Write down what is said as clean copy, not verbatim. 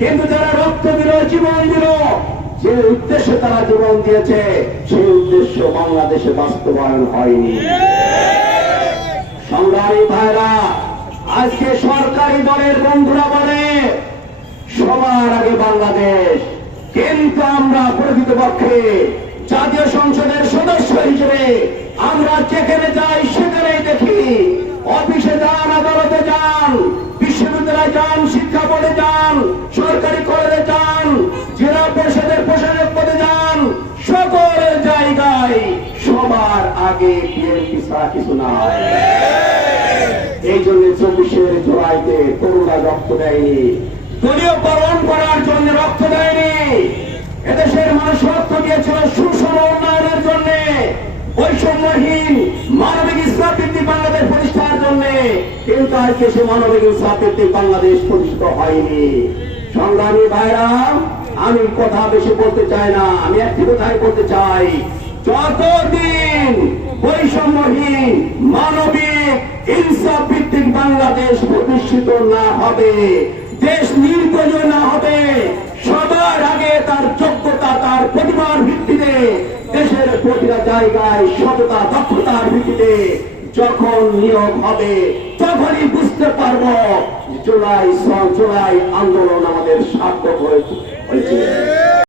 কিন্তু যারা রক্ত দিল, জীবন দিল, যে উদ্দেশ্যে তারা জীবন দিয়েছে, সেই উদ্দেশ্য বাংলাদেশে বাস্তবায়ন হয়নি। সংগ্রামী ভাইরা, আজকে সরকারি দলের বন্ধুরা বলে সবার আগে বাংলাদেশ, কিন্তু আমরা প্রকৃতপক্ষে জাতীয় সংসদের সদস্য হিসেবে আমরা যেখানে যাই সেখানেই দেখি, অফিসে যান, আদালতে যান, বিশ্ববিদ্যালয়ে যান, শিক্ষা বোর্ডে যান, সরকারি কলেজে যান, জেলা পরিষদের প্রশাসক পদে যান, সকল জায়গায় সবার আগে বিএনপি ছাড়া কিছু নাই। এই জন্য 24 জুলাইতে তরুণরা রক্ত দেয়নি, দলীয় পালন করার জন্য রক্ত দেয়নি। এদেশের মানুষ রক্ত দিয়েছিল সুষম উন্নয়নের জন্য, বৈষম্যহীন মানবিক ইসলাম ভিত্তিক বাংলাদেশ প্রতিষ্ঠার জন্য, কিন্তু আজকে সে মানবিক ইসলাম ভিত্তিক বাংলাদেশ প্রতিষ্ঠিত হয়নি। সংগ্রামী ভাইরা, আমি কথা বেশি বলতে চাই না, আমি একটি কথাই বলতে চাই, যতদিন বৈষম্যহীন মানবিক ইনসাফ ভিত্তিক বাংলাদেশ প্রতিষ্ঠিত না হবে, দেশ নির্দলীয় না হবে, সবার আগে তার যোগ্যতা, তার প্রতিভার ভিত্তিতে দেশের প্রতিটা জায়গায় সততা, দক্ষতার ভিত্তিতে যখন নিয়োগ হবে, তখনই বুঝতে পারবো জুলাই আন্দোলন আমাদের সার্থক হয়েছে।